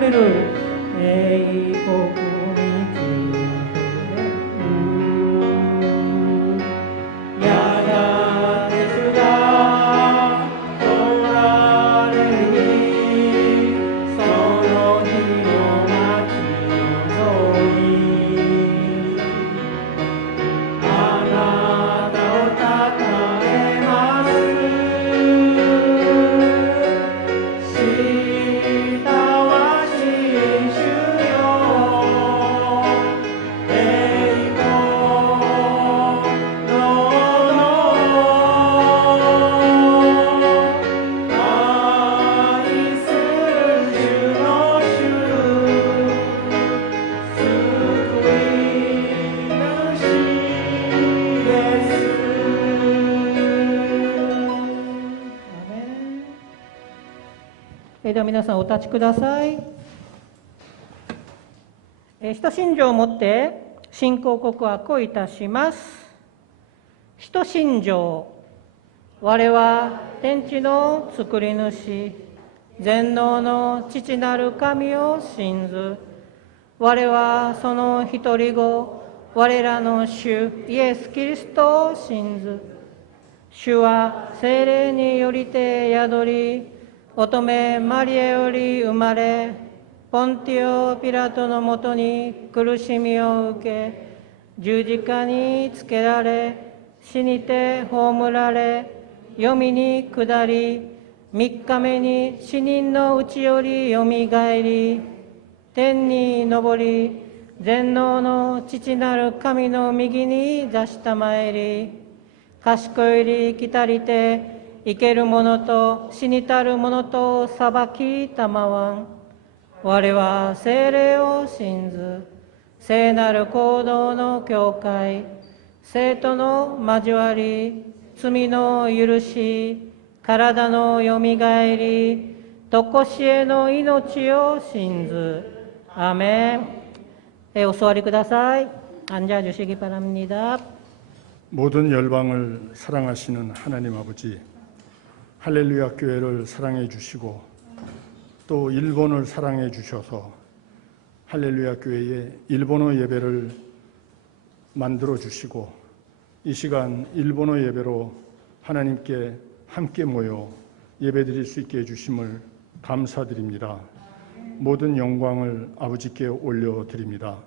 れる英国にやがて主が来られる日、その日を待ち望み、あなたをたたえます。したわし主よ、栄光の愛する主の主、救い主です。アメン。では皆さんお立ちください。使徒信条をもって信仰告白をいたします。使徒信条。我は天地の作り主、全能の父なる神を信ず。我はその一人子、我らの主イエス・キリストを信ず。主は聖霊によりて宿り、乙女マリアより生まれ、ポンティオ・ピラトのもとに苦しみを受け、十字架につけられ、死にて葬られ、黄泉に下り、3日目に死人のうちよりよみがえり、天に昇り、全能の父なる神の右に座したまえり、賢いり来たりて、生ける者と死にたる者と裁きたまわん。我は聖霊を信ず、聖なる行動の教会、生徒の交わり、罪の許し、体のよみがえり、とこしえの命を信ず。アーメン。お座りください。앉아주시기 바랍니다. 모든 열방을 사랑하시는 하나님 아버지, 할렐루야 교회를 사랑해 주시고 또 일본을 사랑해 주셔서 할렐루야 교회의 일본어 예배를 만들어 주시고 이 시간 일본어 예배로 하나님께 함께 모여 예배드릴 수 있게 해주심을 감사드립니다. 모든 영광을 아버지께 올려드립니다.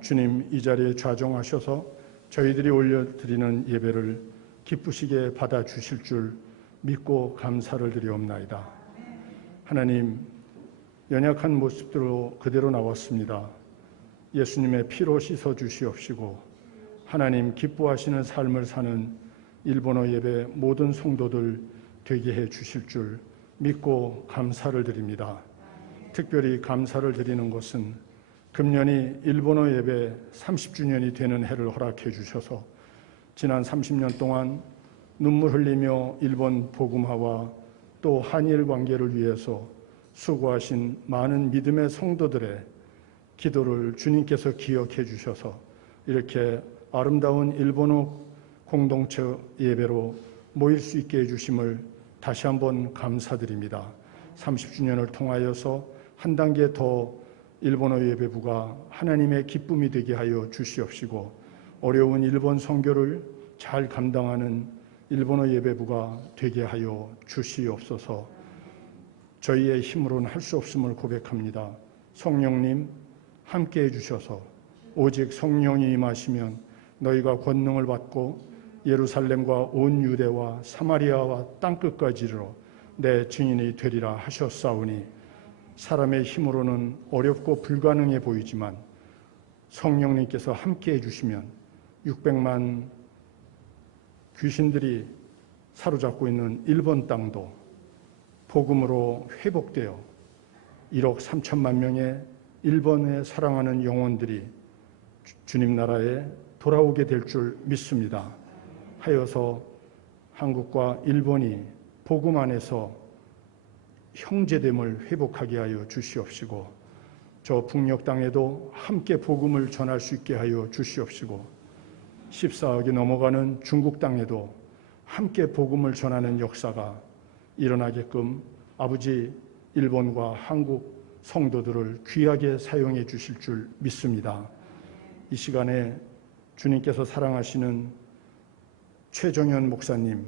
주님, 이 자리에 좌정하셔서 저희들이 올려드리는 예배를 기쁘시게 받아주실 줄 믿고 감사를 드리옵나이다. 하나님, 연약한 모습으로 그대로 나왔습니다. 예수님의 피로 씻어 주시옵시고 하나님 기뻐하시는 삶을 사는 일본어 예배 모든 성도들 되게 해 주실 줄 믿고 감사를 드립니다. 특별히 감사를 드리는 것은 금년이 일본어 예배 30주년이 되는 해를 허락해 주셔서 지난 30년 동안 눈물 흘리며 일본 복음화와 또 한일 관계를 위해서 수고하신 많은 믿음의 성도들의 기도를 주님께서 기억해 주셔서 이렇게 아름다운 일본어 공동체 예배로 모일 수 있게 해주심을 다시 한번 감사드립니다. 30주년을 통하여서 한 단계 더 일본어 예배부가 하나님의 기쁨이 되게 하여 주시옵시고 어려운 일본 선교를 잘 감당하는 일본어 예배부가 되게 하여 주시옵소서. 저희의 힘으로는 할 수 없음을 고백합니다. 성령님 함께 해주셔서 오직 성령이 임하시면 너희가 권능을 받고 예루살렘과 온 유대와 사마리아와 땅끝까지 이르러 내 증인이 되리라 하셨사오니 사람의 힘으로는 어렵고 불가능해 보이지만 성령님께서 함께 해주시면 600만 귀신들이 사로잡고 있는 일본 땅도 복음으로 회복되어 1억 3천만 명의 일본에 사랑하는 영혼들이 주님 나라에 돌아오게 될 줄 믿습니다. 하여서 한국과 일본이 복음 안에서 형제됨을 회복하게 하여 주시옵시고 저 북녘 땅에도 함께 복음을 전할 수 있게 하여 주시옵시고 14억이 넘어가는 중국 땅에도 함께 복음을 전하는 역사가 일어나게끔 아버지 일본과 한국 성도들을 귀하게 사용해 주실 줄 믿습니다. 이 시간에 주님께서 사랑하시는 최정현 목사님,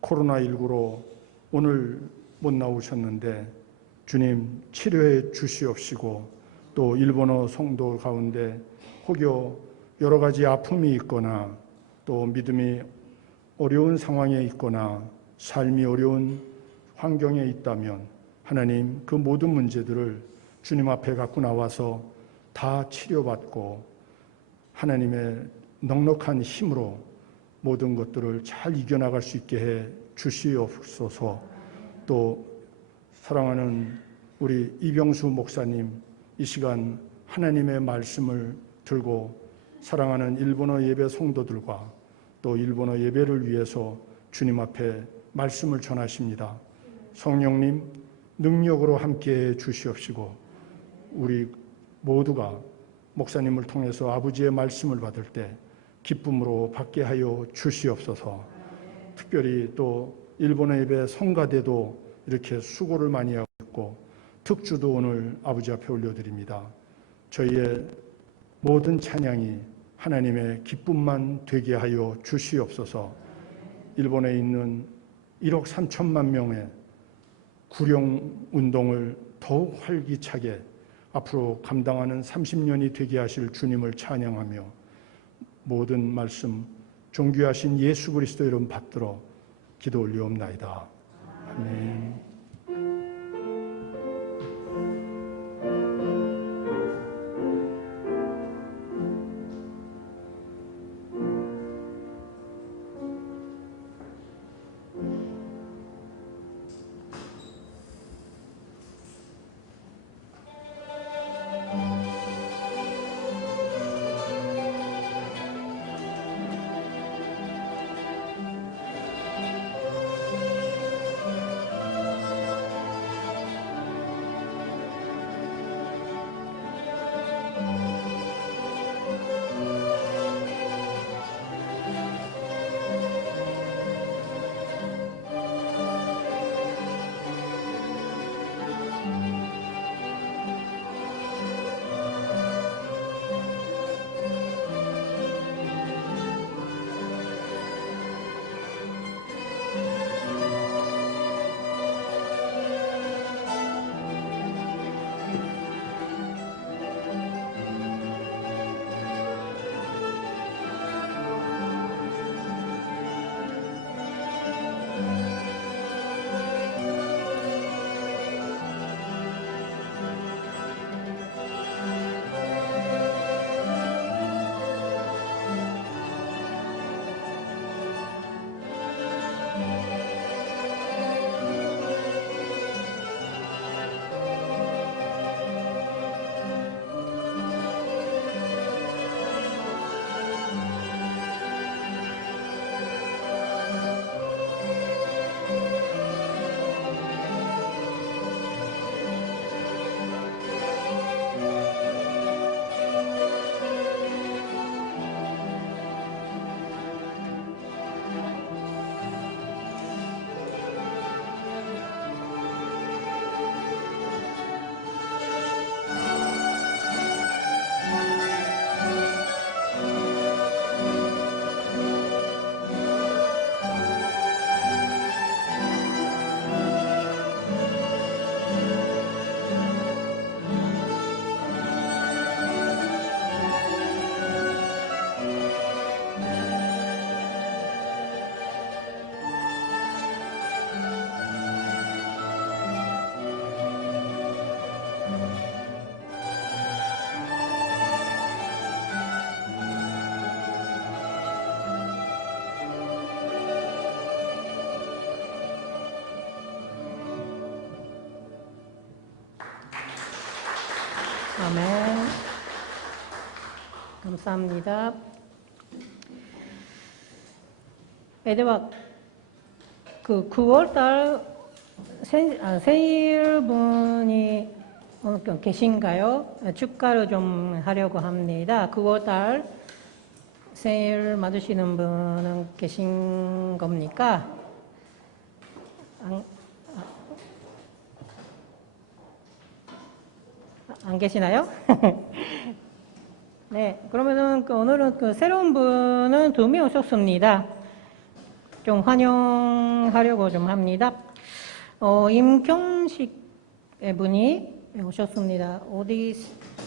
코로나19로 오늘 못 나오셨는데 주님 치료해 주시옵시고, 또 일본어 성도 가운데 혹여 여러 가지 아픔이 있거나 또 믿음이 어려운 상황에 있거나 삶이 어려운 환경에 있다면 하나님 그 모든 문제들을 주님 앞에 갖고 나와서 다 치료받고 하나님의 넉넉한 힘으로 모든 것들을 잘 이겨나갈 수 있게 해 주시옵소서. 또 사랑하는 우리 이병수 목사님, 이 시간 하나님의 말씀을 들고 사랑하는 일본어 예배 성도들과 또 일본어 예배를 위해서 주님 앞에 말씀을 전하십니다. 성령님 능력으로 함께해 주시옵시고 우리 모두가 목사님을 통해서 아버지의 말씀을 받을 때 기쁨으로 받게 하여 주시옵소서. 특별히 또 일본어 예배 성가대도 이렇게 수고를 많이 하고 있고 특주도 오늘 아버지 앞에 올려드립니다. 저희의 모든 찬양이 하나님의 기쁨만 되게 하여 주시옵소서. 일본에 있는 1억 3천만 명의 구령운동을 더욱 활기차게 앞으로 감당하는 30년이 되게 하실 주님을 찬양하며 모든 말씀 존귀하신 예수 그리스도 이름 받들어 기도 올리옵나이다. 아멘. 아멘. 감사합니다. 네, では 9월달 생일분이 계신가요? 축하를 좀 하려고 합니다. 9월달 생일 맞으시는 분은 계신 겁니까? 안 계시나요? 네, 그러면은 오늘은 새로운 분은 2명 오셨습니다. 좀 환영하려고 좀 합니다. 임경식 분이 오셨습니다. 어디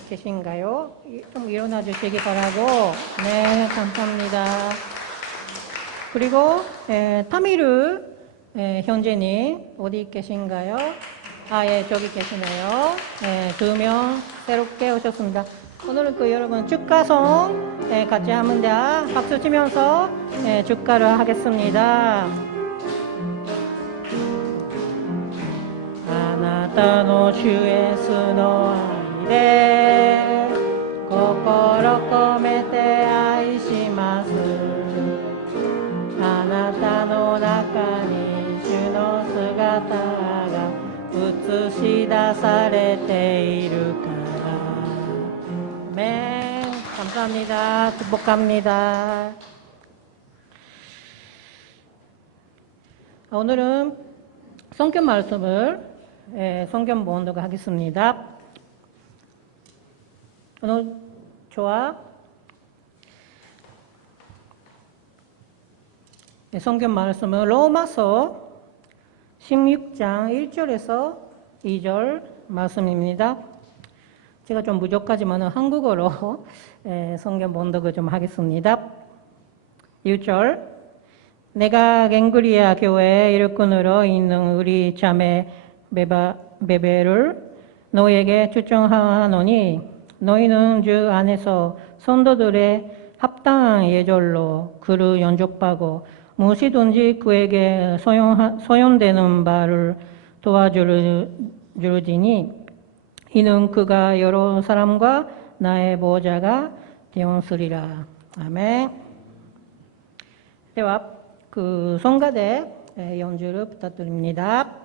계신가요? 좀 일어나 주시기 바라고. 네, 감사합니다. 그리고 타미르 현재님 어디 계신가요? 예, 저기 계시네요. 2명 새롭게 오셨습니다. 오늘은 여러분 축가송 같이 합니다. 박수 치면서 축가를 하겠습니다. あなたの主イエスの愛で心込めて愛します。あなたの中に主の姿が映し出されているから。아멘. 감사합니다. 축복합니다. 오늘은 성경 말씀을 성경 본독 하겠습니다. 오늘 저와 성경 말씀은 로마서 16장 1절에서 2절 말씀입니다. 제가 좀 부족하지만 한국어로 성경 본독을 좀 하겠습니다. 1절 내가 갱그리아 교회 일꾼으로 있는 우리 자매 베베를 너에게 추천하노니 너희는 주 안에서 성도들의 합당한 예절로 그를 영접하고 무엇이든지 그에게 소용되는 바를 도와주르지니 이는 그가 여러 사람과 나의 보호자가 되었으리라. 아멘. では 성가대 연주를 부탁드립니다.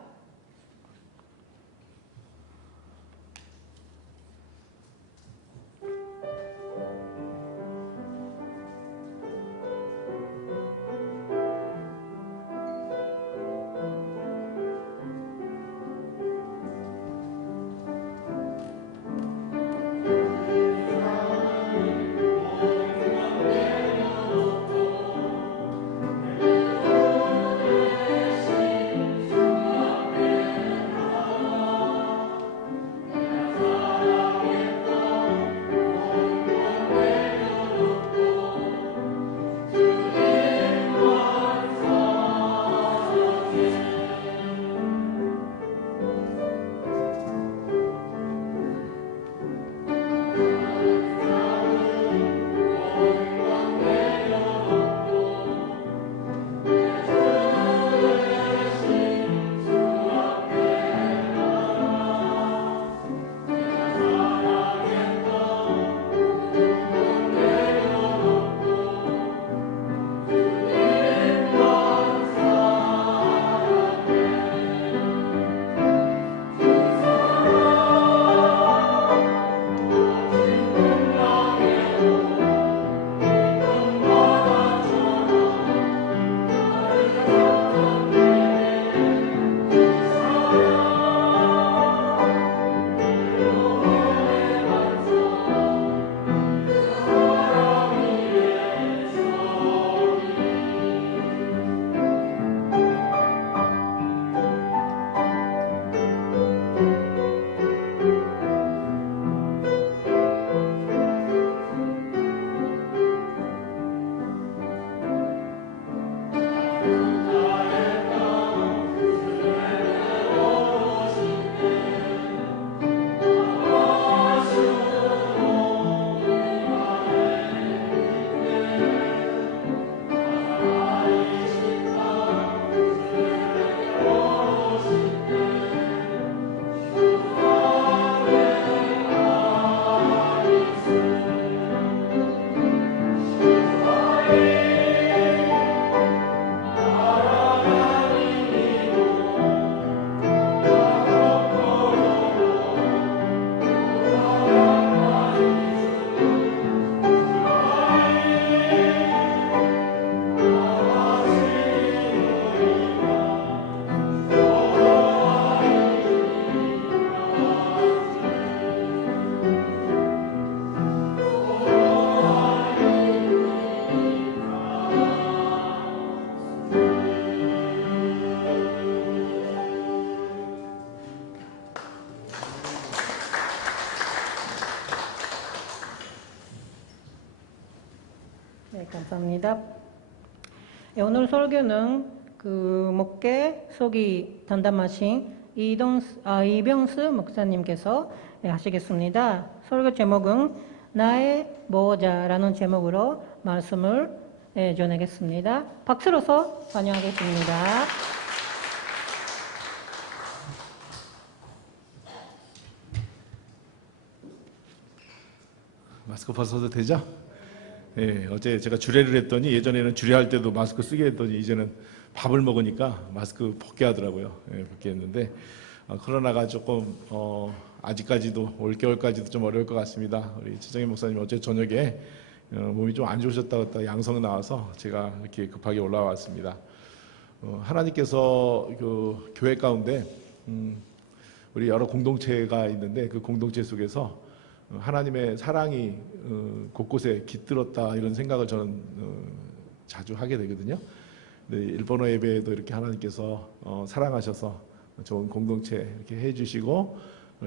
하겠습니다. 오늘 설교는 그 목회 소기 담당하신 이병수 목사님께서 하시겠습니다. 설교 제목은 나의 보호자라는 제목으로 말씀을 전하겠습니다. 박수로서 환영하겠습니다. 마스크 벗어도 되죠? 예, 어제 제가 주례를 했더니 예전에는 주례할 때도 마스크 쓰게 했더니 이제는 밥을 먹으니까 마스크 벗게 하더라고요. 예, 벗게 했는데 코로나가 조금 아직까지도 올겨울까지도 좀 어려울 것 같습니다. 우리 최정희 목사님 어제 저녁에 몸이 좀 안 좋으셨다고 양성 나와서 제가 이렇게 급하게 올라왔습니다. 하나님께서 그 교회 가운데 우리 여러 공동체가 있는데 그 공동체 속에서 하나님의 사랑이 곳곳에 깃들었다 이런 생각을 저는 자주 하게 되거든요. 일본어 예배에도 이렇게 하나님께서 사랑하셔서 좋은 공동체 이렇게 해주시고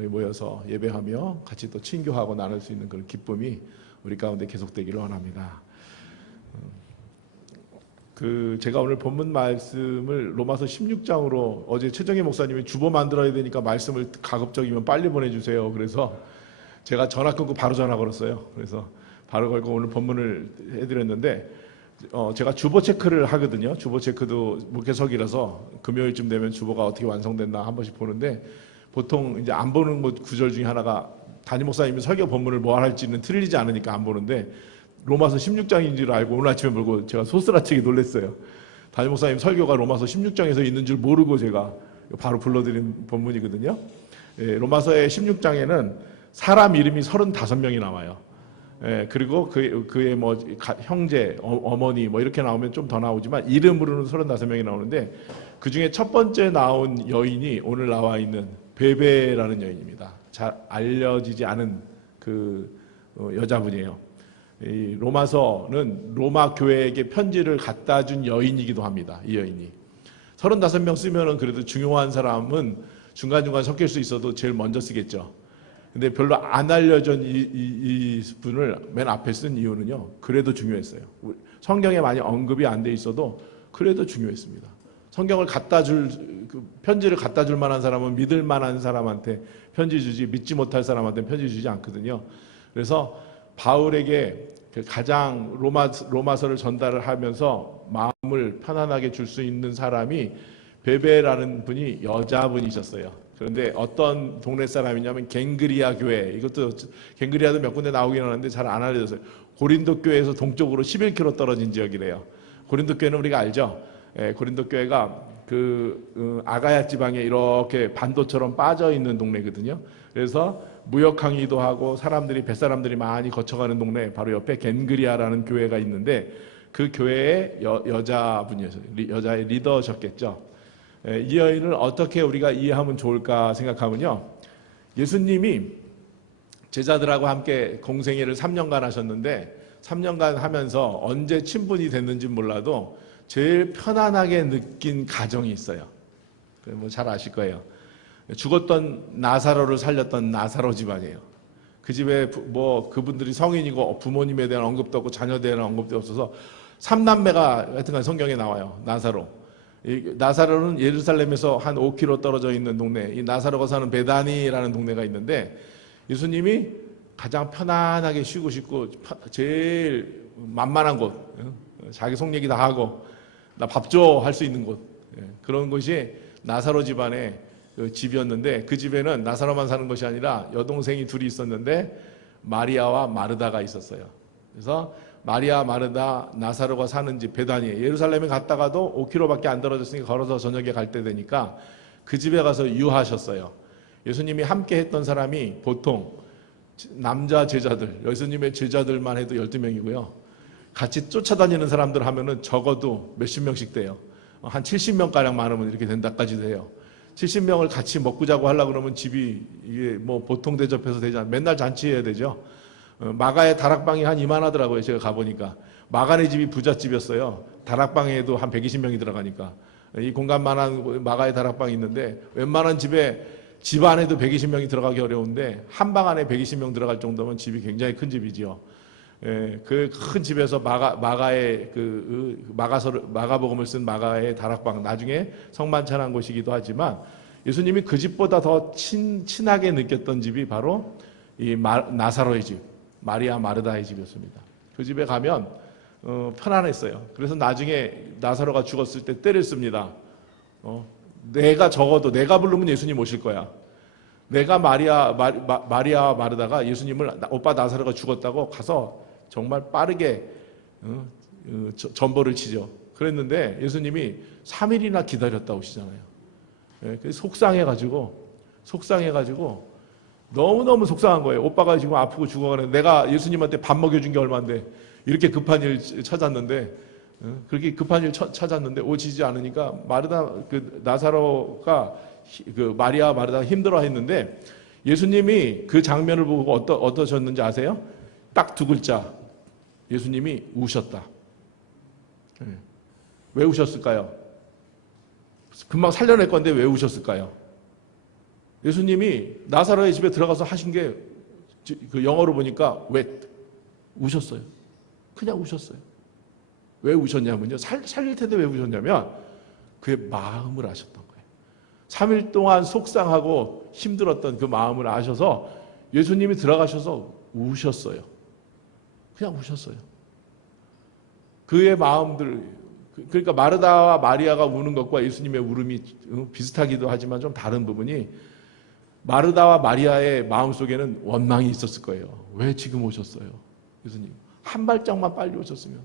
모여서 예배하며 같이 또 친교하고 나눌 수 있는 그런 기쁨이 우리 가운데 계속되기를 원합니다. 제가 오늘 본문 말씀을 로마서 16장으로 어제 최정희 목사님이 주보 만들어야 되니까 말씀을 가급적이면 빨리 보내주세요. 그래서 제가 전화 끊고 바로 전화 걸었어요. 그래서 바로 걸고 오늘 본문을 해드렸는데 제가 주보 체크를 하거든요. 주보 체크도 목회석이라서 금요일쯤 되면 주보가 어떻게 완성됐나 한 번씩 보는데 보통 이제 안 보는 구절 중에 하나가 담임 목사님이 설교 본문을 뭐 할지는 틀리지 않으니까 안 보는데 로마서 16장인 줄 알고 오늘 아침에 보고 제가 소스라치게 놀랐어요. 담임 목사님 설교가 로마서 16장에서 있는 줄 모르고 제가 바로 불러드린 본문이거든요. 예, 로마서의 16장에는 사람 이름이 35명이 나와요. 예, 그리고 그의 뭐 형제, 어머니 뭐 이렇게 나오면 좀 더 나오지만 이름으로는 35명이 나오는데 그 중에 첫 번째 나온 여인이 오늘 나와 있는 베베라는 여인입니다. 잘 알려지지 않은 그 여자분이에요. 이 로마서는 로마 교회에게 편지를 갖다 준 여인이기도 합니다. 이 여인이 35명 쓰면은 그래도 중요한 사람은 중간중간 섞일 수 있어도 제일 먼저 쓰겠죠. 근데 별로 안 알려진 이 분을 맨 앞에 쓴 이유는요. 그래도 중요했어요. 성경에 많이 언급이 안 돼 있어도 그래도 중요했습니다. 성경을 편지를 갖다 줄 만한 사람은 믿을 만한 사람한테 편지 주지 믿지 못할 사람한테 편지 주지 않거든요. 그래서 바울에게 가장 로마서를 전달을 하면서 마음을 편안하게 줄 수 있는 사람이 베베라는 분이 여자분이셨어요. 그런데 어떤 동네 사람이냐면 갱그리아 교회, 이것도 갱그리아도 몇 군데 나오긴 하는데 잘 안 알려졌어요. 고린도 교회에서 동쪽으로 11km 떨어진 지역이래요. 고린도 교회는 우리가 알죠. 예, 고린도 교회가 아가야 지방에 이렇게 반도처럼 빠져 있는 동네거든요. 그래서 무역 항의도 하고 뱃사람들이 많이 거쳐가는 동네 바로 옆에 갱그리아라는 교회가 있는데 그 교회의 여자분이었어요. 여자의 리더셨겠죠. 이 여인을 어떻게 우리가 이해하면 좋을까 생각하면요. 예수님이 제자들하고 함께 공생애를 3년간 하셨는데 3년간 하면서 언제 친분이 됐는지 몰라도 제일 편안하게 느낀 가정이 있어요. 뭐 잘 아실 거예요. 죽었던 나사로를 살렸던 나사로 집안이에요. 그 집에 뭐 그분들이 성인이고 부모님에 대한 언급도 없고 자녀에 대한 언급도 없어서 3남매가 하여튼간 성경에 나와요. 나사로는 예루살렘에서 한 5km 떨어져 있는 동네, 이 나사로가 사는 베다니라는 동네가 있는데 예수님이 가장 편안하게 쉬고 싶고 제일 만만한 곳, 자기 속 얘기 다 하고 나 밥 줘 할 수 있는 곳, 그런 곳이 나사로 집안의 집이었는데 그 집에는 나사로만 사는 것이 아니라 여동생이 둘이 있었는데 마리아와 마르다가 있었어요. 그래서 마리아, 마르다, 나사로가 사는 집 베다니에 예루살렘에 갔다가도 5km밖에 안 떨어졌으니까 걸어서 저녁에 갈 때 되니까 그 집에 가서 유하셨어요. 예수님이 함께 했던 사람이 보통 남자 제자들, 예수님의 제자들만 해도 12명이고요. 같이 쫓아다니는 사람들 하면은 적어도 몇십 명씩 돼요. 한 70명가량 많으면 이렇게 된다까지도 해요. 70명을 같이 먹고 자고 하려고 그러면 집이 이게 뭐 보통 대접해서 되지 않아요. 맨날 잔치해야 되죠. 마가의 다락방이 한 이만하더라고요. 제가 가보니까. 마가네 집이 부잣집이었어요. 다락방에도 한 120명이 들어가니까. 이 공간만한 마가의 다락방이 있는데 웬만한 집에 집 안에도 120명이 들어가기 어려운데 한 방 안에 120명 들어갈 정도면 집이 굉장히 큰 집이지요. 예, 그 큰 집에서 마가의 마가복음을 쓴 마가의 다락방, 나중에 성만찬한 곳이기도 하지만 예수님이 그 집보다 더 친하게 느꼈던 집이 바로 이 나사로의 집, 마리아 마르다의 집이었습니다. 그 집에 가면 편안했어요. 그래서 나중에 나사로가 죽었을 때 때를 씁니다. 내가 적어도 내가 부르면 예수님 오실 거야. 내가 마리아와 마르다가 예수님을 오빠 나사로가 죽었다고 가서 정말 빠르게 전보를 치죠. 그랬는데 예수님이 3일이나 기다렸다 오시잖아요. 예, 그래서 속상해가지고 너무너무 속상한 거예요. 오빠가 지금 아프고 죽어가는데 내가 예수님한테 밥 먹여준 게 얼마인데 이렇게 급한 일 찾았는데 그렇게 급한 일 찾았는데 오시지 않으니까 나사로가 마리아 마르다가 힘들어했는데 예수님이 그 장면을 보고 어떠셨는지 아세요? 딱 두 글자. 예수님이 우셨다. 왜 우셨을까요? 금방 살려낼 건데 왜 우셨을까요? 예수님이 나사로의 집에 들어가서 하신 게 그 영어로 보니까 왜 우셨어요. 그냥 우셨어요. 왜 우셨냐면요. 살릴 텐데 왜 우셨냐면 그의 마음을 아셨던 거예요. 3일 동안 속상하고 힘들었던 그 마음을 아셔서 예수님이 들어가셔서 우셨어요. 그냥 우셨어요. 그의 마음들, 그러니까 마르다와 마리아가 우는 것과 예수님의 울음이 비슷하기도 하지만 좀 다른 부분이 마르다와 마리아의 마음속에는 원망이 있었을 거예요. 왜 지금 오셨어요? 예수님. 한 발짝만 빨리 오셨으면.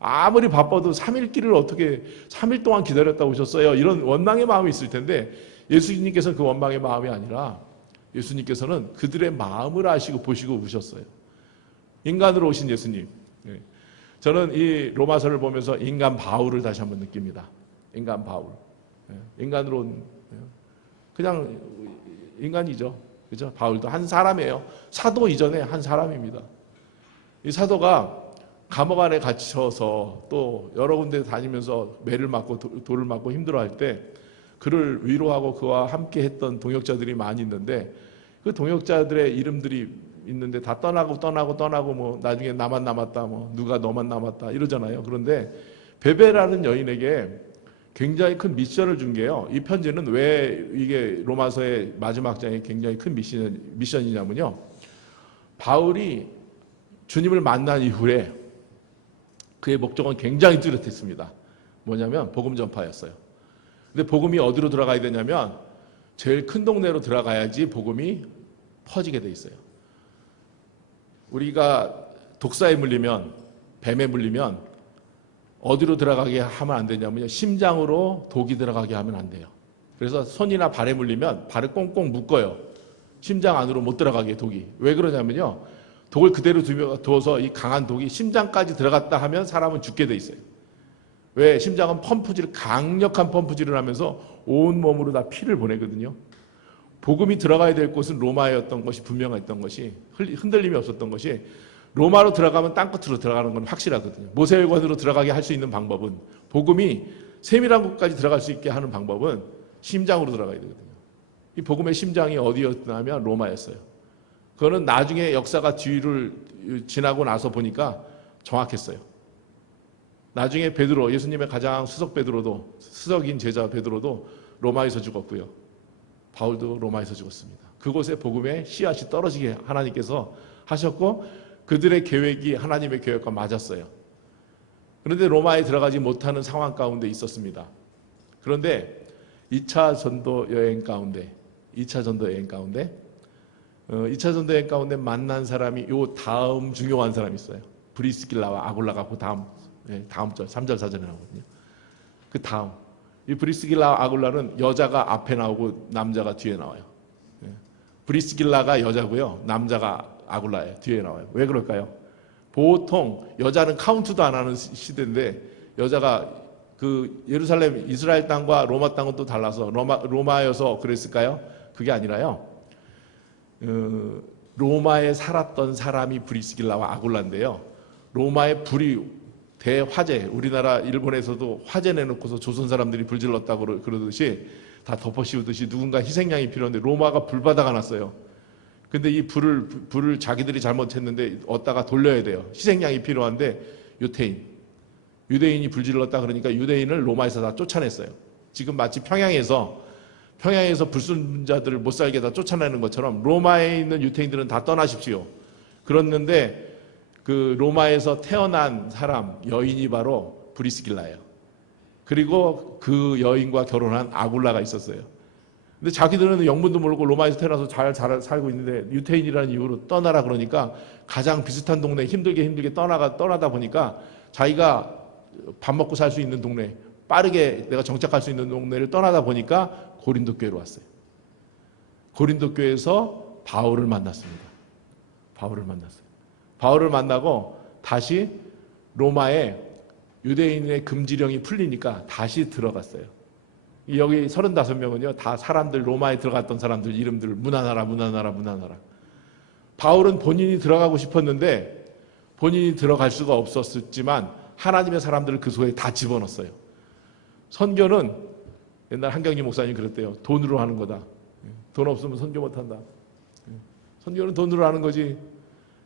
아무리 바빠도 3일 길을 어떻게 3일 동안 기다렸다 오셨어요? 이런 원망의 마음이 있을 텐데 예수님께서는 그 원망의 마음이 아니라 예수님께서는 그들의 마음을 아시고 보시고 우셨어요. 인간으로 오신 예수님. 저는 이 로마서를 보면서 인간 바울을 다시 한번 느낍니다. 인간 바울. 인간으로 온 그냥 인간이죠. 그죠? 바울도 한 사람이에요. 사도 이전에 한 사람입니다. 이 사도가 감옥 안에 갇혀서 또 여러 군데 다니면서 매를 맞고 돌을 맞고 힘들어할 때 그를 위로하고 그와 함께 했던 동역자들이 많이 있는데 그 동역자들의 이름들이 있는데 다 떠나고 뭐 나중에 나만 남았다 뭐 누가 너만 남았다 이러잖아요. 그런데 베베라는 여인에게 굉장히 큰 미션을 준 게요. 이 편지는 왜 이게 로마서의 마지막 장에 굉장히 큰 미션이냐면요. 바울이 주님을 만난 이후에 그의 목적은 굉장히 뚜렷했습니다. 뭐냐면 복음 전파였어요. 근데 복음이 어디로 들어가야 되냐면 제일 큰 동네로 들어가야지 복음이 퍼지게 돼 있어요. 우리가 독사에 물리면 뱀에 물리면 어디로 들어가게 하면 안 되냐면요. 심장으로 독이 들어가게 하면 안 돼요. 그래서 손이나 발에 물리면 발을 꽁꽁 묶어요. 심장 안으로 못 들어가게 독이. 왜 그러냐면요. 독을 그대로 두어서 이 강한 독이 심장까지 들어갔다 하면 사람은 죽게 돼 있어요. 왜? 심장은 강력한 펌프질을 하면서 온 몸으로 다 피를 보내거든요. 복음이 들어가야 될 곳은 로마였던 것이 분명했던 것이 흔들림이 없었던 것이 로마로 들어가면 땅끝으로 들어가는 건 확실하거든요. 모세혈관으로 들어가게 할 수 있는 방법은 복음이 세밀한 곳까지 들어갈 수 있게 하는 방법은 심장으로 들어가야 되거든요. 이 복음의 심장이 어디였냐면 로마였어요. 그거는 나중에 역사가 뒤를 지나고 나서 보니까 정확했어요. 나중에 베드로, 예수님의 가장 수석인 제자 베드로도 로마에서 죽었고요. 바울도 로마에서 죽었습니다. 그곳에 복음의 씨앗이 떨어지게 하나님께서 하셨고 그들의 계획이 하나님의 계획과 맞았어요. 그런데 로마에 들어가지 못하는 상황 가운데 있었습니다. 그런데 2차 전도 여행 가운데 만난 사람이 요 다음 중요한 사람이 있어요. 브리스길라와 아굴라가 그 다음 절 3절 4절에 나오거든요. 그 다음 이 브리스길라와 아굴라는 여자가 앞에 나오고 남자가 뒤에 나와요. 브리스길라가 여자고요. 남자가 아굴라예요. 뒤에 나와요. 왜 그럴까요? 보통 여자는 카운트도 안 하는 시대인데 여자가 그 예루살렘 이스라엘 땅과 로마 땅은 또 달라서 로마여서 그랬을까요? 그게 아니라요. 로마에 살았던 사람이 브리스길라와 아굴라인데요. 로마의 불이 대화재, 우리나라 일본에서도 화재 내놓고서 조선 사람들이 불질렀다고 그러듯이 다 덮어씌우듯이 누군가 희생양이 필요한데 로마가 불바다가 났어요. 근데 이 불을 자기들이 잘못했는데 얻다가 돌려야 돼요. 희생양이 필요한데 유대인이 불질렀다 그러니까 유대인을 로마에서 다 쫓아냈어요. 지금 마치 평양에서 불순자들을 못 살게 다 쫓아내는 것처럼 로마에 있는 유대인들은 다 떠나십시오. 그랬는데 그 로마에서 태어난 사람 여인이 바로 브리스길라예요. 그리고 그 여인과 결혼한 아굴라가 있었어요. 근데 자기들은 영문도 모르고 로마에서 태어나서 잘 살고 있는데 유태인이라는 이유로 떠나라 그러니까 가장 비슷한 동네 힘들게 떠나다 보니까 자기가 밥 먹고 살 수 있는 동네, 빠르게 내가 정착할 수 있는 동네를 떠나다 보니까 고린도 교회로 왔어요. 고린도 교회에서 바울을 만났습니다. 바울을 만나고 다시 로마에 유대인의 금지령이 풀리니까 다시 들어갔어요. 여기 35명은요 다 사람들, 로마에 들어갔던 사람들 이름들 문하나라. 바울은 본인이 들어가고 싶었는데 본인이 들어갈 수가 없었지만 하나님의 사람들을 그 소에 다 집어넣었어요. 선교는 옛날 한경희 목사님이 그랬대요. 돈으로 하는 거다. 돈 없으면 선교 못한다. 선교는 돈으로 하는 거지.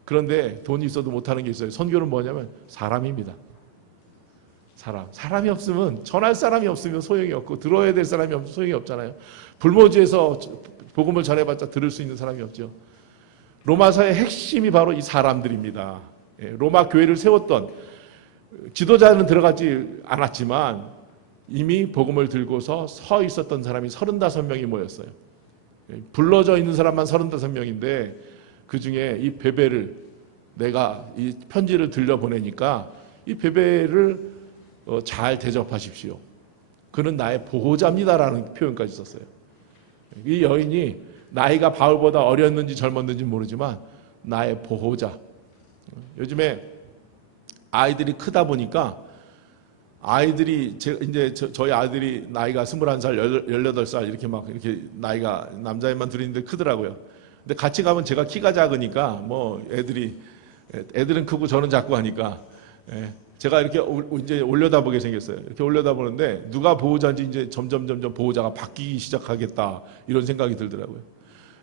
그런데 돈이 있어도 못하는 게 있어요. 선교는 뭐냐면 사람입니다. 사람이 없으면, 전할 사람이 없으면 소용이 없고 들어야 될 사람이 없으면 소용이 없잖아요. 불모지에서 복음을 전해봤자 들을 수 있는 사람이 없죠. 로마서의 핵심이 바로 이 사람들입니다. 로마 교회를 세웠던 지도자는 들어가지 않았지만 이미 복음을 들고서 서 있었던 사람이 35명이 모였어요. 불러져 있는 사람만 35명인데 그 중에 이 베베를 내가 이 편지를 들려보내니까 이 베베를 잘 대접하십시오. 그는 나의 보호자입니다라는 표현까지 썼어요. 이 여인이 나이가 바울보다 어렸는지 젊었는지 모르지만 나의 보호자. 요즘에 아이들이 크다 보니까 이제 저희 아들이 나이가 21살, 18살 이렇게 나이가 남자애만 둘이 있는데 크더라고요. 근데 같이 가면 제가 키가 작으니까 뭐 애들은 크고 저는 작고 하니까 제가 이렇게 이제 올려다보게 생겼어요. 이렇게 올려다보는데 누가 보호자인지 이제 점점 보호자가 바뀌기 시작하겠다 이런 생각이 들더라고요.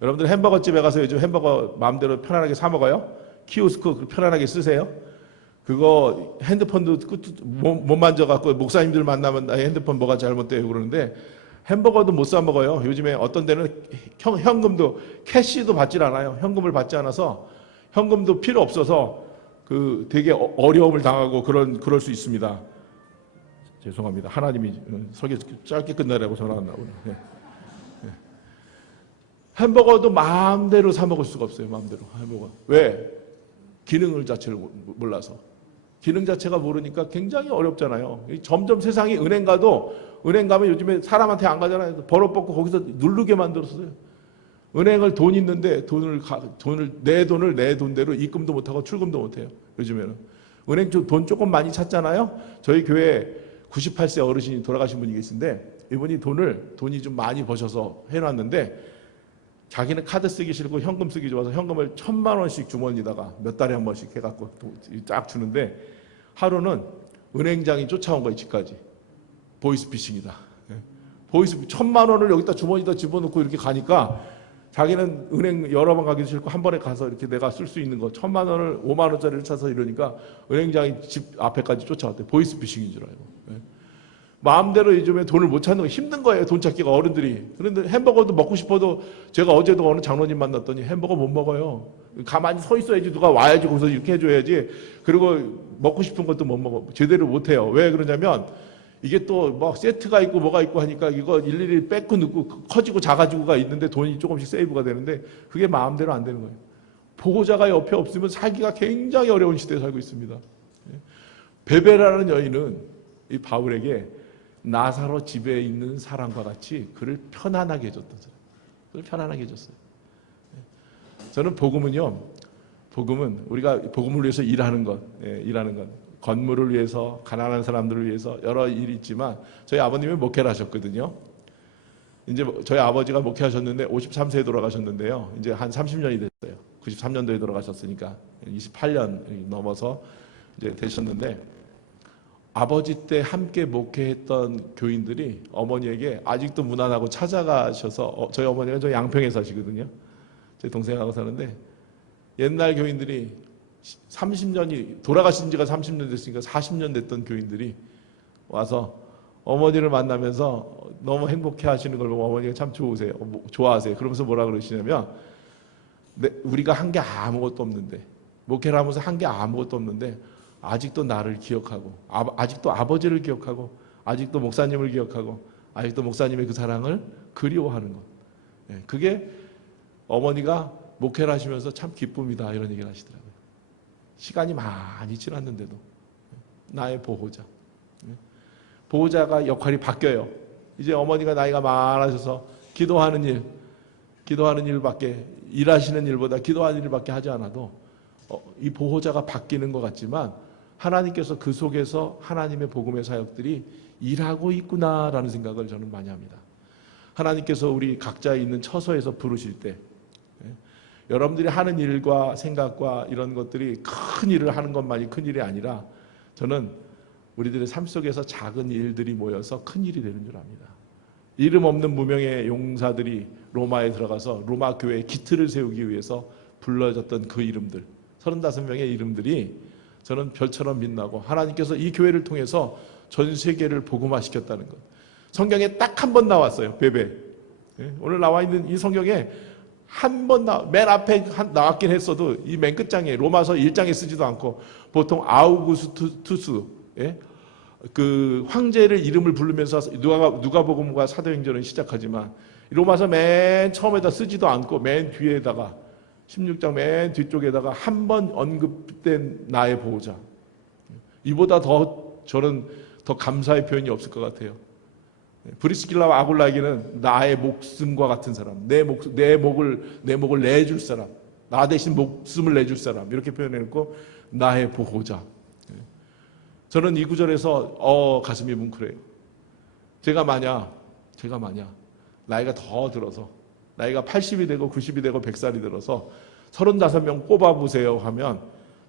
여러분들 햄버거 집에 가서 요즘 햄버거 마음대로 편안하게 사 먹어요? 키오스크 편안하게 쓰세요? 그거 핸드폰도 못 만져갖고 목사님들 만나면 나의 핸드폰 뭐가 잘못돼요 그러는데 햄버거도 못 사 먹어요. 요즘에 어떤 데는 현금도 캐시도 받질 않아요. 현금을 받지 않아서 현금도 필요 없어서 되게 어려움을 당하고 그럴 수 있습니다. 죄송합니다. 하나님이 설교 짧게 끝나라고 전화 왔나 보네. 햄버거도 마음대로 사 먹을 수가 없어요. 마음대로 햄버거. 왜? 기능을 자체를 몰라서. 기능 자체가 모르니까 굉장히 어렵잖아요. 점점 세상이 은행 가면 요즘에 사람한테 안 가잖아요. 버릇 벗고 거기서 누르게 만들었어요. 은행을 돈 있는데 내 돈을 내 돈대로 입금도 못하고 출금도 못해요. 요즘에는. 은행 돈 조금 많이 찾잖아요. 저희 교회 98세 어르신이 돌아가신 분이 계신데 이분이 돈이 좀 많이 버셔서 해놨는데 자기는 카드 쓰기 싫고 현금 쓰기 좋아서 현금을 1,000만 원씩 주머니다가 몇 달에 한 번씩 해갖고 쫙 주는데 하루는 은행장이 쫓아온 거예요. 집까지. 보이스피싱이다. 1,000만 원을 여기다 주머니에다 집어넣고 이렇게 가니까 자기는 은행 여러 번 가기도 싫고 한 번에 가서 이렇게 내가 쓸 수 있는 거 1,000만 원을 5만 원짜리를 차서 이러니까 은행장이 집 앞에까지 쫓아왔대요. 보이스피싱인 줄 알고. 마음대로 요즘에 돈을 못 찾는 거 힘든 거예요. 돈 찾기가 어른들이. 그런데 햄버거도 먹고 싶어도 제가 어제도 어느 장로님 만났더니 햄버거 못 먹어요. 가만히 서 있어야지 누가 와야지 거기서 이렇게 해줘야지. 그리고 먹고 싶은 것도 못 먹어. 제대로 못 해요. 왜 그러냐면 이게 또 막 세트가 있고 뭐가 있고 하니까 이거 일일이 뺏고 넣고 커지고 작아지고가 있는데 돈이 조금씩 세이브가 되는데 그게 마음대로 안 되는 거예요. 보호자가 옆에 없으면 살기가 굉장히 어려운 시대에 살고 있습니다. 베베라는 여인은 이 바울에게 나사로 집에 있는 사람과 같이 그를 편안하게 해줬던 사람. 그를 편안하게 해줬어요. 저는 복음은 우리가 복음을 위해서 일하는 것. 건물을 위해서, 가난한 사람들을 위해서 여러 일이 있지만 저희 아버님이 목회를 하셨거든요. 이제 저희 아버지가 목회하셨는데 53세에 돌아가셨는데요. 이제 한 30년이 됐어요. 93년도에 돌아가셨으니까 28년 넘어서 이제 되셨는데 아버지 때 함께 목회했던 교인들이 어머니에게 아직도 무난하고 찾아가셔서 저희 어머니가 저 양평에 사시거든요. 제 동생하고 사는데 옛날 교인들이 30년이 돌아가신 지가 30년 됐으니까 40년 됐던 교인들이 와서 어머니를 만나면서 너무 행복해 하시는 걸 보고 어머니가 참 좋아하세요. 그러면서 뭐라 그러시냐면 우리가 한 게 아무것도 없는데 목회를 하면서 한 게 아무것도 없는데 아직도 나를 기억하고 아직도 아버지를 기억하고 아직도 목사님을 기억하고 아직도 목사님의 그 사랑을 그리워하는 것. 그게 어머니가 목회를 하시면서 참 기쁨이다 이런 얘기를 하시더라고요. 시간이 많이 지났는데도 나의 보호자. 보호자가 역할이 바뀌어요. 이제 어머니가 나이가 많아져서 기도하는 일밖에 일하시는 일보다 기도하는 일밖에 하지 않아도 이 보호자가 바뀌는 것 같지만 하나님께서 그 속에서 하나님의 복음의 사역들이 일하고 있구나라는 생각을 저는 많이 합니다. 하나님께서 우리 각자 있는 처소에서 부르실 때 여러분들이 하는 일과 생각과 이런 것들이 큰 일을 하는 것만이 큰 일이 아니라 저는 우리들의 삶 속에서 작은 일들이 모여서 큰 일이 되는 줄 압니다. 이름 없는 무명의 용사들이 로마에 들어가서 로마 교회의 기틀을 세우기 위해서 불러졌던 그 이름들 35명의 이름들이 저는 별처럼 빛나고 하나님께서 이 교회를 통해서 전 세계를 복음화시켰다는 것. 성경에 딱 한 번 나왔어요. 베베. 오늘 나와 있는 이 성경에 한 번 맨 앞에 나왔긴 했어도 이 맨 끝장에 로마서 1장에 쓰지도 않고 보통 아우구스투스 그 황제를 이름을 부르면서 누가복음과 사도행전은 시작하지만 로마서 맨 처음에다 쓰지도 않고 맨 뒤에다가 16장 맨 뒤쪽에다가 한 번 언급된 나의 보호자. 이보다 저는 더 감사의 표현이 없을 것 같아요. 브리스길라와 아굴라에게는 나의 목숨과 같은 사람, 내 목을 내줄 사람, 나 대신 목숨을 내줄 사람 이렇게 표현해놓고 나의 보호자. 저는 이 구절에서 가슴이 뭉클해요. 제가 만약 나이가 더 들어서 나이가 80이 되고 90이 되고 100살이 들어서 35명 뽑아보세요 하면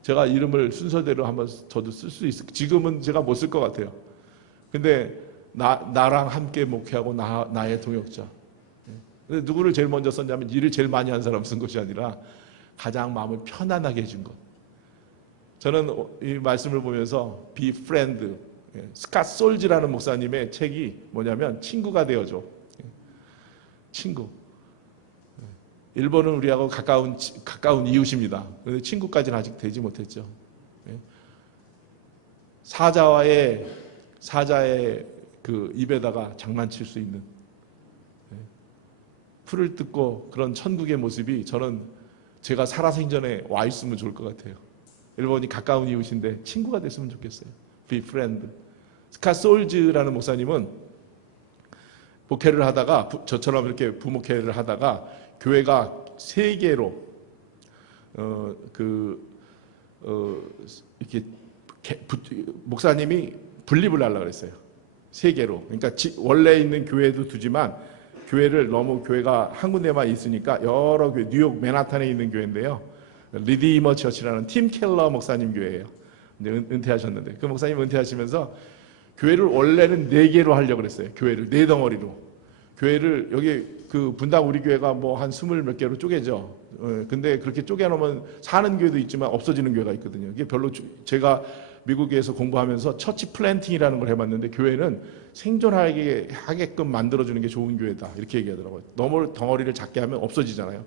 제가 이름을 순서대로 한번 저도 쓸 수 있을 지금은 제가 못 쓸 것 같아요. 근데 나랑 함께 목회하고 나의 동역자. 근데 누구를 제일 먼저 썼냐면 일을 제일 많이 한 사람 쓴 것이 아니라 가장 마음을 편안하게 해준 것. 저는 이 말씀을 보면서 Be Friend, 스캇 솔즈라는 목사님의 책이 뭐냐면 친구가 되어줘. 친구. 일본은 우리하고 가까운 이웃입니다. 그런데 친구까지는 아직 되지 못했죠. 사자의 그 입에다가 장난칠 수 있는 풀을 뜯고 그런 천국의 모습이 저는 제가 살아생전에 와 있으면 좋을 것 같아요. 일본이 가까운 이웃인데 친구가 됐으면 좋겠어요. Be friend. 스캇 솔즈라는 목사님은 목회를 하다가 저처럼 이렇게 부목회를 하다가 교회가 세 개로 이렇게 목사님이 분립을 하려고 그랬어요. 세 개로. 그러니까 원래 있는 교회도 두지만 교회를 너무 교회가 한 군데만 있으니까 여러 교회, 뉴욕 맨하탄에 있는 교회인데요. 리디머 처치라는 팀 켈러 목사님 교회예요. 은퇴하셨는데 그 목사님 은퇴하시면서 교회를 원래는 4개로 하려고 그랬어요. 교회를 4덩어리로. 교회를 여기 그 분당 우리 교회가 뭐 한 20 몇 개로 쪼개져. 근데 그렇게 쪼개놓으면 사는 교회도 있지만 없어지는 교회가 있거든요. 이게 별로 제가 미국에서 공부하면서 처치 플랜팅이라는 걸 해봤는데 교회는 생존하게끔 만들어주는 게 좋은 교회다 이렇게 얘기하더라고요. 너무 덩어리를 작게 하면 없어지잖아요.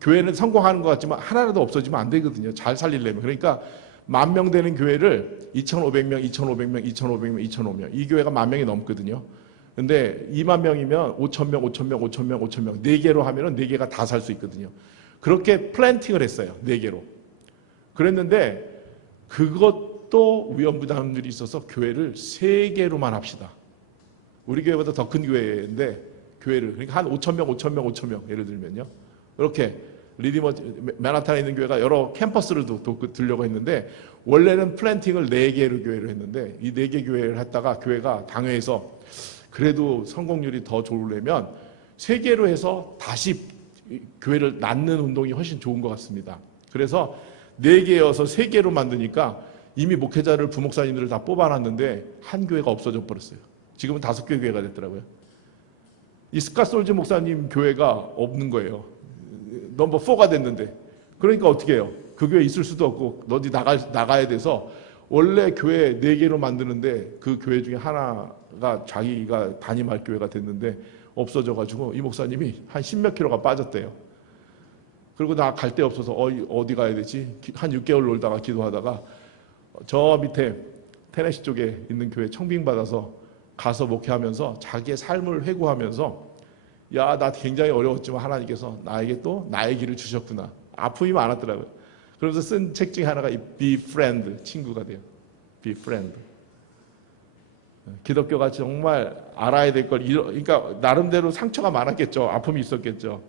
교회는 성공하는 것 같지만 하나라도 없어지면 안 되거든요. 잘 살리려면. 그러니까 10,000명 되는 교회를 2,500명, 2,500명, 2,500명, 2,500명 이 교회가 10,000명이 넘거든요. 근데 2만 명이면 5,000명, 5,000명, 5,000명, 5,000명 4개로 하면은 4개가 다 살 수 있거든요. 그렇게 플랜팅을 했어요. 4개로. 그랬는데 그것도 위험부담들이 있어서 교회를 3개로만 합시다. 우리 교회보다 더 큰 교회인데 교회를 그러니까 한 5,000명, 5,000명, 5,000명 예를 들면요. 이렇게 리디머 맨하탄에 있는 교회가 여러 캠퍼스를 들려고 했는데 원래는 플랜팅을 4개로 교회를 했는데 이 4개 교회를 했다가 교회가 당회에서 그래도 성공률이 더 좋으려면 3개로 해서 다시 교회를 낳는 운동이 훨씬 좋은 것 같습니다. 그래서 4개여서 3개로 만드니까 이미 목회자를 부목사님들을 다 뽑아놨는데 한 교회가 없어져 버렸어요. 지금은 5개 교회가 됐더라고요. 이 스캇 솔즈 목사님 교회가 없는 거예요. 넘버 4가 됐는데 그러니까 어떻게 해요? 그 교회 있을 수도 없고 어디 나가야 돼서 원래 교회 4개로 만드는데 그 교회 중에 하나가 자기가 담임할 교회가 됐는데 없어져가지고 이 목사님이 한 10몇 킬로가 빠졌대요. 그리고 나 갈 데 없어서 어디 가야 되지? 한 6개월 놀다가 기도하다가 저 밑에 테네시 쪽에 있는 교회 청빙받아서 가서 목회하면서 자기의 삶을 회고하면서 야, 나 굉장히 어려웠지만 하나님께서 나에게 또 나의 길을 주셨구나. 아픔이 많았더라고요. 그러면서 쓴 책 중에 하나가 Be Friend, 친구가 돼요. Be Friend. 기독교가 정말 알아야 될 걸, 그러니까 나름대로 상처가 많았겠죠. 아픔이 있었겠죠.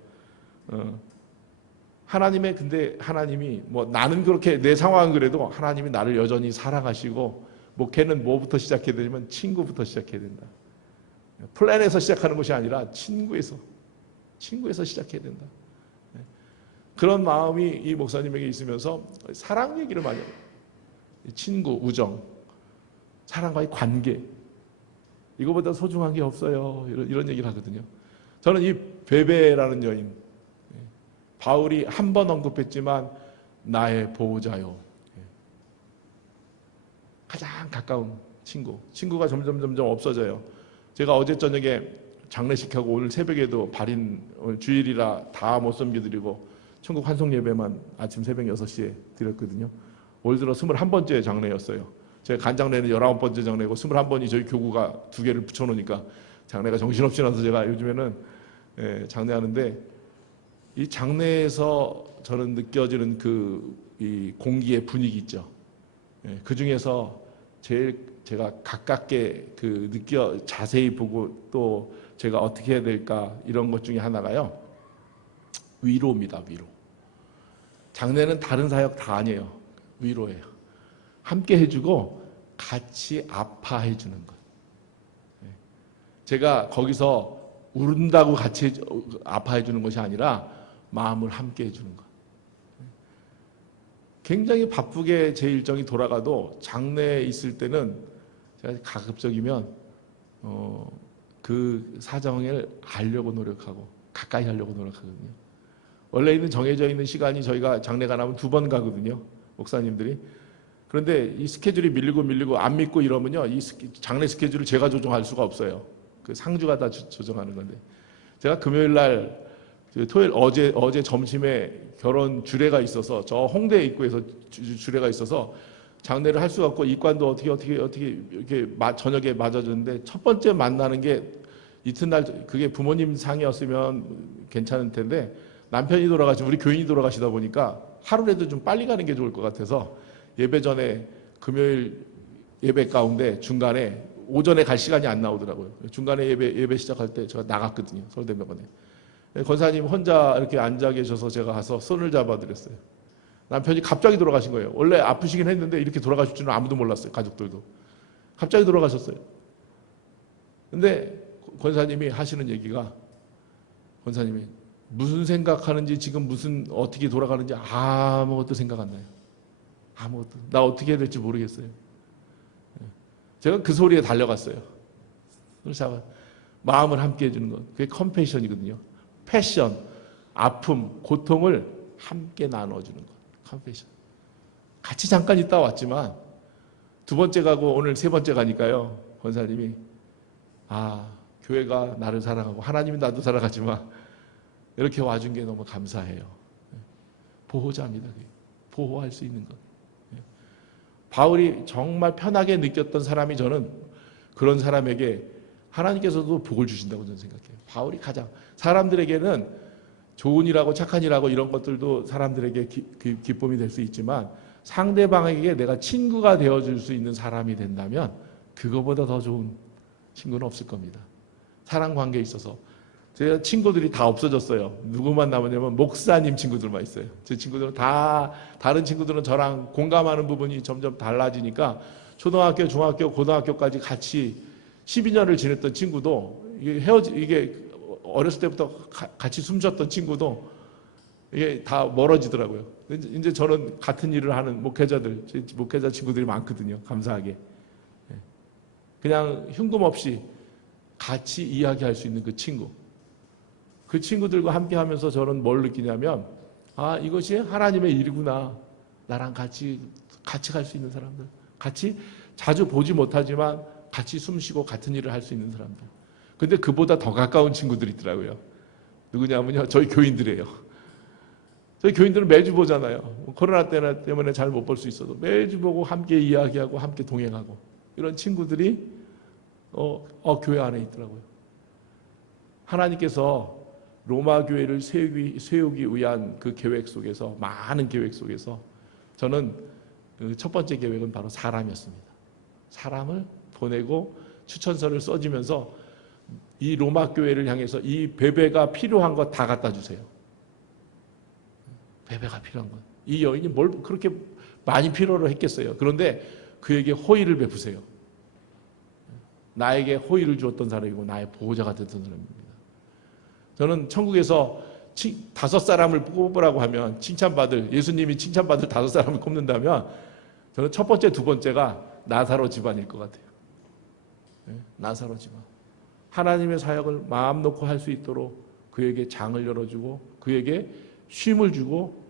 근데 하나님이 뭐 나는 그렇게 내 상황은 그래도 하나님이 나를 여전히 사랑하시고 목회는 뭐부터 시작해야 되냐면 친구부터 시작해야 된다. 플랜에서 시작하는 것이 아니라 친구에서 시작해야 된다. 그런 마음이 이 목사님에게 있으면서 사랑 얘기를 많이 해요. 친구, 우정, 사랑과의 관계, 이거보다 소중한 게 없어요. 이런 얘기를 하거든요. 저는 이 베베라는 여인, 바울이 한 번 언급했지만 나의 보호자요. 가장 가까운 친구가 점점 없어져요. 제가 어제 저녁에 장례식하고 오늘 새벽에도 발인, 오늘 주일이라 다 못 섬겨드리고 천국 환송 예배만 아침 새벽 6시에 드렸거든요. 올 들어 21번째 장례였어요. 제가 간장례는 19번째 장례고 21번이 저희 교구가 2개를 붙여놓으니까 장례가 정신없이 나서 제가 요즘에는 장례하는데 이 장례에서 저는 느껴지는 이 공기의 분위기 있죠. 그 중에서 제일 제가 가깝게 자세히 보고 또 제가 어떻게 해야 될까 이런 것 중에 하나가요. 위로입니다. 위로. 장례는 다른 사역 다 아니에요. 위로예요. 함께 해주고 같이 아파해 주는 것. 제가 거기서 울은다고 같이 아파해 주는 것이 아니라 마음을 함께 해주는 것. 굉장히 바쁘게 제 일정이 돌아가도 장례에 있을 때는 제가 가급적이면 그 사정을 알려고 노력하고 가까이 하려고 노력하거든요. 원래 정해져 있는 시간이 저희가 장례가 나면 2번 가거든요. 목사님들이. 그런데 이 스케줄이 밀리고 안 믿고 이러면요. 이 장례 스케줄을 제가 조정할 수가 없어요. 그 상주가 다 조정하는 건데. 제가 금요일 날 토요일 어제 점심에 결혼 주례가 있어서 저 홍대 입구에서 주례가 있어서 장례를 할 수가 없고 이관도 어떻게 이렇게 저녁에 맞아줬는데 첫 번째 만나는 게 이튿날 그게 부모님 상이었으면 괜찮을 텐데 남편이 돌아가시고 우리 교인이 돌아가시다 보니까 하루라도 좀 빨리 가는 게 좋을 것 같아서 예배 전에 금요일 예배 가운데 중간에 오전에 갈 시간이 안 나오더라고요. 중간에 예배 시작할 때 제가 나갔거든요. 서울대병원에. 권사님 혼자 이렇게 앉아 계셔서 제가 가서 손을 잡아드렸어요. 남편이 갑자기 돌아가신 거예요. 원래 아프시긴 했는데 이렇게 돌아가실 줄은 아무도 몰랐어요. 가족들도. 갑자기 돌아가셨어요. 근데 권사님이 하시는 얘기가 권사님이 무슨 생각하는지 지금 어떻게 돌아가는지 아무것도 생각 안 나요. 아무것도. 나 어떻게 해야 될지 모르겠어요. 제가 그 소리에 달려갔어요. 손을 잡아 마음을 함께 해주는 것. 그게 컴패션이거든요. 패션, 아픔, 고통을 함께 나눠주는 것. 컴패션. 같이 잠깐 있다 왔지만 2번째 가고 오늘 3번째 가니까요. 권사님이 교회가 나를 사랑하고 하나님이 나도 사랑하지만 이렇게 와준 게 너무 감사해요. 보호자입니다. 보호할 수 있는 것. 바울이 정말 편하게 느꼈던 사람이 저는 그런 사람에게 하나님께서도 복을 주신다고 저는 생각해요. 바울이 가장 사람들에게는 좋은 일하고 착한 일하고 이런 것들도 사람들에게 기쁨이 될 수 있지만 상대방에게 내가 친구가 되어줄 수 있는 사람이 된다면 그거보다 더 좋은 친구는 없을 겁니다. 사랑 관계에 있어서 제 친구들이 다 없어졌어요. 누구만 남았냐면 목사님 친구들만 있어요. 제 친구들은 다른 친구들은 저랑 공감하는 부분이 점점 달라지니까 초등학교, 중학교, 고등학교까지 같이 12년을 지냈던 친구도 이게 어렸을 때부터 같이 숨쉬었던 친구도 이게 다 멀어지더라고요. 이제 저는 같은 일을 하는 목회자 친구들이 많거든요. 감사하게. 그냥 흉금 없이 같이 이야기할 수 있는 그 친구. 그 친구들과 함께 하면서 저는 뭘 느끼냐면 아, 이것이 하나님의 일이구나. 나랑 같이 갈 수 있는 사람들, 같이 자주 보지 못하지만 같이 숨쉬고 같은 일을 할 수 있는 사람들. 근데 그보다 더 가까운 친구들이 있더라고요. 누구냐면요, 저희 교인들이에요. 저희 교인들은 매주 보잖아요. 코로나 때문에 잘 못 볼 수 있어도 매주 보고 함께 이야기하고 함께 동행하고 이런 친구들이 교회 안에 있더라고요. 하나님께서 로마 교회를 세우기 위한 그 계획 속에서, 많은 계획 속에서 저는 그 첫 번째 계획은 바로 사람이었습니다. 사람을 보내고 추천서를 써주면서 이 로마 교회를 향해서 이 베베가 필요한 거 다 갖다 주세요. 베베가 필요한 것. 이 여인이 뭘 그렇게 많이 필요로 했겠어요. 그런데 그에게 호의를 베푸세요. 나에게 호의를 주었던 사람이고 나의 보호자가 됐던 사람입니다. 저는 천국에서 5사람을 뽑으라고 하면 칭찬받을, 예수님이 칭찬받을 5사람을 꼽는다면 저는 첫 번째, 두 번째가 나사로 집안일 것 같아요. 나사로 집안. 하나님의 사역을 마음 놓고 할 수 있도록 그에게 장을 열어주고 그에게 쉼을 주고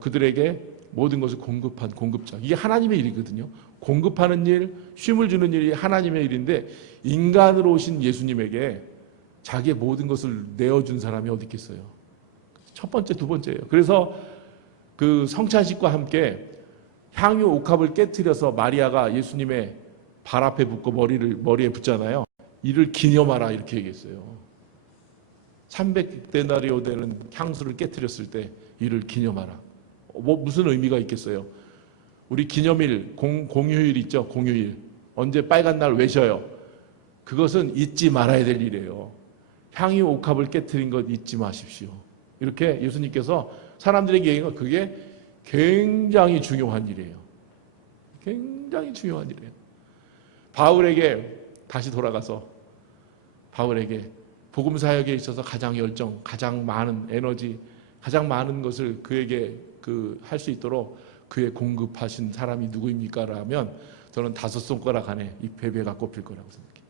그들에게 모든 것을 공급한 공급자. 이게 하나님의 일이거든요. 공급하는 일, 쉼을 주는 일이 하나님의 일인데 인간으로 오신 예수님에게 자기의 모든 것을 내어준 사람이 어디 있겠어요. 첫 번째, 두 번째예요. 그래서 그 성찬식과 함께 향유 옥합을 깨트려서 마리아가 예수님의 발 앞에 붓고 머리에 붓잖아요. 이를 기념하라 이렇게 얘기했어요. 300데나리오 되는 향수를 깨트렸을 때 이를 기념하라. 무슨 의미가 있겠어요? 우리 기념일, 공휴일 있죠? 공휴일. 언제 빨간 날 외셔요. 그것은 잊지 말아야 될 일이에요. 향유 옥합을 깨트린 것 잊지 마십시오. 이렇게 예수님께서 사람들에게 얘기한 건 그게 굉장히 중요한 일이에요. 굉장히 중요한 일이에요. 바울에게 다시 돌아가서 바울에게 복음 사역에 있어서 가장 열정, 가장 많은 에너지, 가장 많은 것을 그에게 할 수 있도록 그에 공급하신 사람이 누구입니까? 라면 저는 5손가락 안에 이 베베가 꼽힐 거라고 생각해요.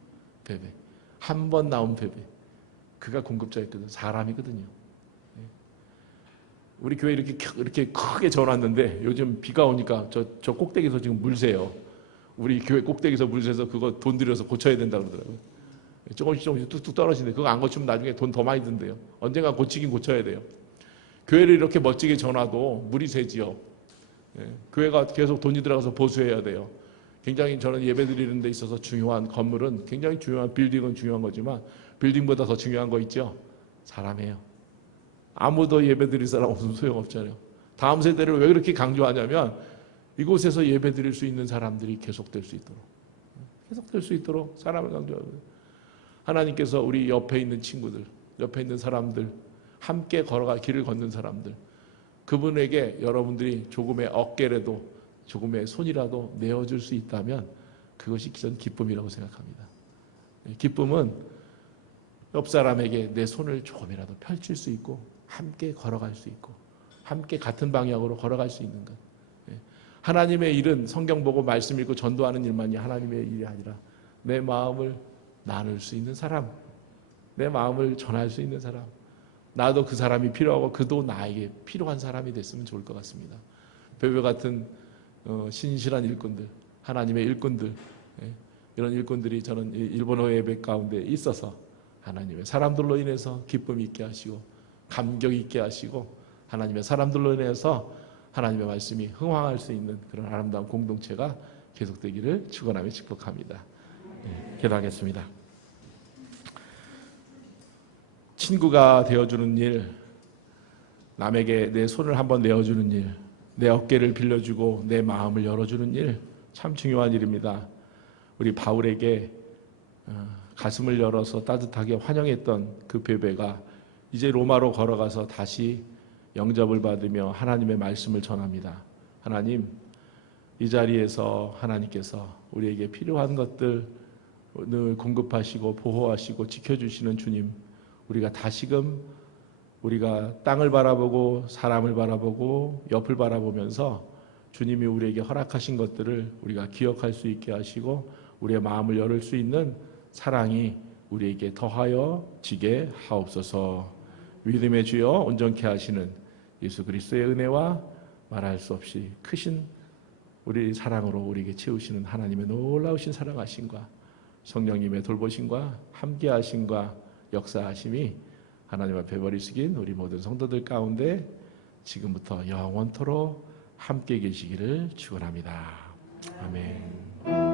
베베. 한 번 나온 베베. 그가 공급자였거든요. 사람이거든요. 우리 교회 이렇게 크게 전왔는데 요즘 비가 오니까 저 꼭대기에서 지금 물 새요. 우리 교회 꼭대기에서 물 새서 그거 돈 들여서 고쳐야 된다 그러더라고요. 조금씩 뚝뚝 떨어지는데 그거 안 고치면 나중에 돈 더 많이 든대요. 언젠가 고치긴 고쳐야 돼요. 교회를 이렇게 멋지게 전와도 물이 새지요. 교회가 계속 돈이 들어가서 보수해야 돼요. 굉장히 저는 예배 드리는 데 있어서 중요한 건물은 굉장히 중요한, 빌딩은 중요한 거지만 빌딩보다 더 중요한 거 있죠? 사람이에요. 아무도 예배 드릴 사람 없으면 소용없잖아요. 다음 세대를 왜 그렇게 강조하냐면 이곳에서 예배 드릴 수 있는 사람들이 계속될 수 있도록 사람을 강조하거든요. 하나님께서 우리 옆에 있는 친구들, 옆에 있는 사람들, 함께 길을 걷는 사람들, 그분에게 여러분들이 조금의 어깨라도 조금의 손이라도 내어줄 수 있다면 그것이 저는 기쁨이라고 생각합니다. 기쁨은 옆 사람에게 내 손을 조금이라도 펼칠 수 있고 함께 걸어갈 수 있고 함께 같은 방향으로 걸어갈 수 있는 것. 하나님의 일은 성경 보고 말씀 읽고 전도하는 일만이 하나님의 일이 아니라 내 마음을 나눌 수 있는 사람, 내 마음을 전할 수 있는 사람, 나도 그 사람이 필요하고 그도 나에게 필요한 사람이 됐으면 좋을 것 같습니다. 베베 같은 신실한 일꾼들, 하나님의 일꾼들, 이런 일꾼들이 저는 일본어 예배 가운데 있어서 하나님의 사람들로 인해서 기쁨 있게 하시고 감격 있게 하시고 하나님의 사람들로 인해서 하나님의 말씀이 흥황할 수 있는 그런 아름다운 공동체가 계속되기를 축원하며 축복합니다. 기도하겠습니다. 친구가 되어주는 일, 남에게 내 손을 한번 내어주는 일, 내 어깨를 빌려주고 내 마음을 열어주는 일, 참 중요한 일입니다. 우리 바울에게 가슴을 열어서 따뜻하게 환영했던 그 베베가 이제 로마로 걸어가서 다시 영접을 받으며 하나님의 말씀을 전합니다. 하나님, 이 자리에서 하나님께서 우리에게 필요한 것들 늘 공급하시고 보호하시고 지켜주시는 주님, 우리가 다시금 우리가 땅을 바라보고 사람을 바라보고 옆을 바라보면서 주님이 우리에게 허락하신 것들을 우리가 기억할 수 있게 하시고 우리의 마음을 열을 수 있는 사랑이 우리에게 더하여 지게 하옵소서. 믿음의 주여 온전케 하시는 예수 그리스도의 은혜와 말할 수 없이 크신 우리 사랑으로 우리에게 채우시는 하나님의 놀라우신 사랑하심과 성령님의 돌보심과 함께하심과 역사하심이 하나님 앞에 머리 숙인 우리 모든 성도들 가운데 지금부터 영원토록 함께 계시기를 축원합니다. 아멘.